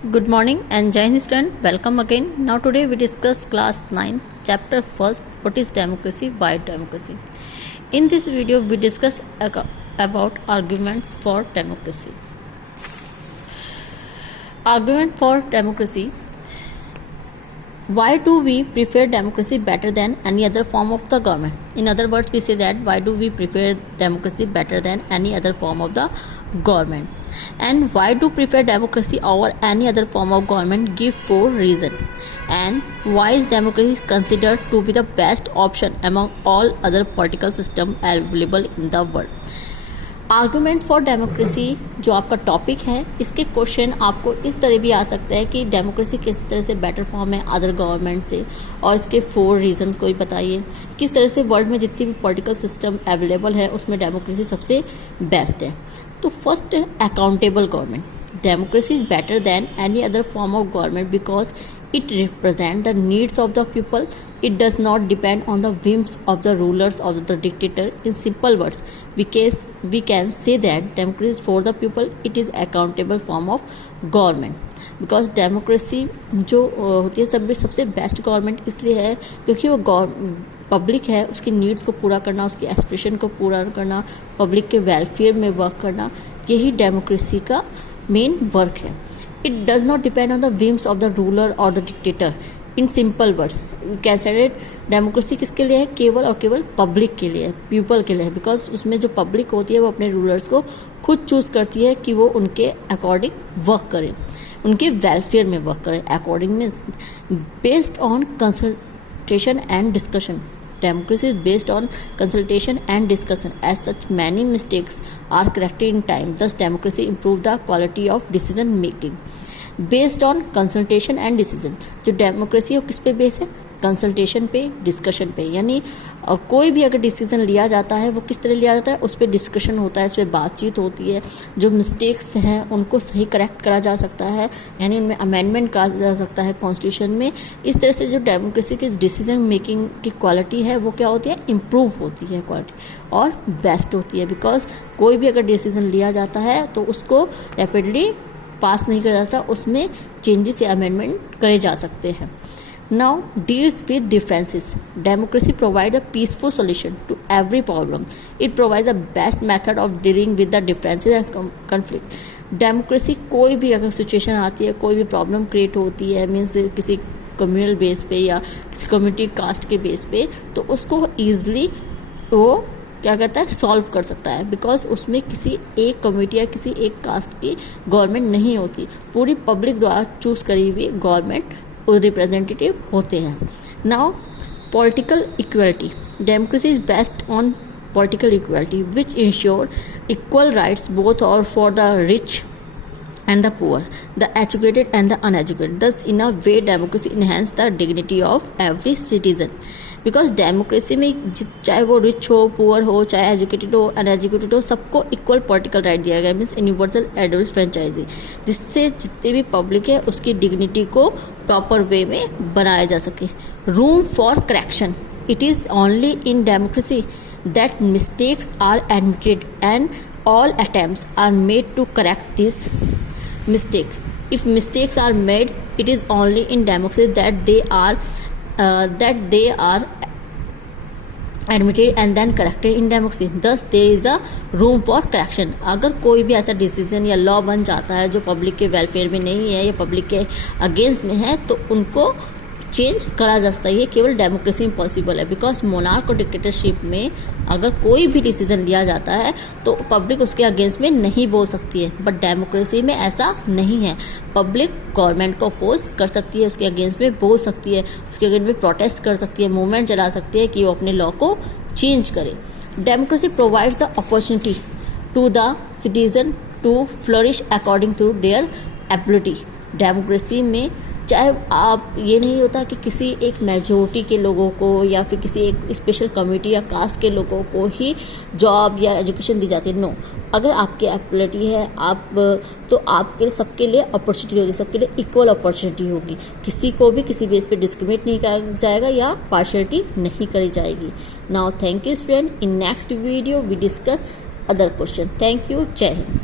Good morning and Jai Hind student. Welcome again. Now today we discuss class 9 chapter 1st, what is democracy, why democracy. In this video we discuss about arguments for democracy. Argument for democracy. Why do we prefer democracy better than any other form of the government? In other words, we say that why do we prefer democracy better than any other form of the government? And why do prefer democracy over any other form of government? Give 4 reasons. And why is democracy considered to be the best option among all other political systems available in the world? Argument for democracy जो आपका topic है, इसके question आपको इस तरह भी आ सकता है कि डेमोक्रेसी किस तरह से बेटर फॉर्म है अदर गवर्नमेंट से, और इसके 4 रीज़न कोई बताइए किस तरह से वर्ल्ड में जितनी भी पॉलिटिकल सिस्टम अवेलेबल है उसमें डेमोक्रेसी सबसे बेस्ट है. तो फर्स्ट है accountable government. Democracy is better than any other form of government because it represents the needs of the people. It does not depend on the whims of the rulers or the dictator. In simple words, we can say that democracy is for the people. It is accountable form of government. Because democracy जो होती है सबसे best government इसलिए है क्योंकि वो public है, उसकी नीड्स को पूरा करना, उसकी एस्पिरेशन को पूरा करना, पब्लिक के वेलफेयर में वर्क करना, यही डेमोक्रेसी का मेन वर्क है. It does not depend on the whims of the ruler और the dictator. In simple words can say democracy किसके लिए है? केवल और केवल पब्लिक के लिए, पीपल के लिए है. बिकॉज उसमें जो पब्लिक होती है वो अपने रूलर्स को खुद चूज करती है कि वो उनके अकॉर्डिंग वर्क करें, उनके वेलफेयर में वर्क करें. According means based on consultation and discussion. Democracy is based on consultation and discussion. As such, many mistakes are corrected in time. Thus, democracy improves the quality of decision making. Based on consultation and decision. जो democracy है किस पे base है? Consultation पे, discussion पे. यानी कोई भी अगर डिसीजन लिया जाता है वो किस तरह लिया जाता है? उस पर डिस्कशन होता है, उस पर बातचीत होती है. जो मिस्टेक्स हैं उनको सही करेक्ट करा जा सकता है, यानी उनमें अमेंडमेंट करा जा सकता है कॉन्स्टिट्यूशन में. इस तरह से जो डेमोक्रेसी की डिसीजन मेकिंग की क्वालिटी है वो क्या होती है? इम्प्रूव होती है क्वालिटी और बेस्ट होती है. बिकॉज कोई भी अगर डिसीजन लिया जाता है तो उसको रैपिडली पास नहीं करा जाता, उसमें चेंजेस या अमेंडमेंट करे जा सकते हैं. Now deals with differences. Democracy provides a peaceful solution to every problem. It provides the best method of dealing with the differences and conflict. Democracy कोई भी अगर सिचुएशन आती है, कोई भी प्रॉब्लम क्रिएट होती है, मीन्स किसी कम्युनल बेस पे या किसी कम्युनिटी कास्ट के बेस पे, तो उसको ईजिली वो क्या करता है? सॉल्व कर सकता है. बिकॉज उसमें किसी एक कम्युनिटी या किसी एक कास्ट की गवर्नमेंट नहीं होती, पूरी पब्लिक द्वारा चूज करी हुई गवर्नमेंट रिप्रेजेंटेटिव होते हैं. Now political equality. Democracy is based on political equality which ensure equal rights both और for the rich and the poor, the educated and the uneducated. Thus, in a way, democracy enhance the dignity of every citizen. Because democracy में चाहे वो rich हो, poor हो, चाहे educated हो, uneducated हो, सबको इक्वल पॉलिटिकल राइट दिया गया. मीन्स यूनिवर्सल एडल्ट फ्रेंचाइजी, जिससे जितनी भी पब्लिक है उसकी डिग्निटी को प्रॉपर वे में बनाया जा सके. Room for correction. It is only in democracy that mistakes are admitted and all attempts are made to correct this mistake. If mistakes are made, it is only in democracy that they are admitted and then corrected in democracy. Thus there is a room for correction. अगर कोई भी ऐसा decision या law बन जाता है जो public के वेलफेयर में नहीं है या पब्लिक के अगेंस्ट में है तो उनको चेंज करा जा सकता है. ये केवल डेमोक्रेसी में पॉसिबल है. बिकॉज मोनार्क और डिक्टेटरशिप में अगर कोई भी डिसीजन लिया जाता है तो पब्लिक उसके अगेंस्ट में नहीं बोल सकती है. बट डेमोक्रेसी में ऐसा नहीं है. पब्लिक गवर्नमेंट को अपोज कर सकती है, उसके अगेंस्ट में बोल सकती है, उसके अगेंस्ट में प्रोटेस्ट कर सकती है, मूवमेंट चला सकती है कि वो अपने लॉ को चेंज करे. Democracy provides the opportunity to the citizen to flourish according to their ability. Democracy में चाहे आप ये नहीं होता कि किसी एक मेजोरिटी के लोगों को या फिर किसी एक स्पेशल कम्युनिटी या कास्ट के लोगों को ही जॉब या एजुकेशन दी जाती है. नो, अगर आपकी एबिलिटी है तो आपके सबके लिए अपॉर्चुनिटी होगी, सबके लिए इक्वल अपॉर्चुनिटी होगी. किसी को भी किसी बेस पे डिस्क्रिमिनेट नहीं किया जाएगा या पार्शियलिटी नहीं करी जाएगी. Now thank you student. In next video we discuss other question. Thank you. जय हिंद.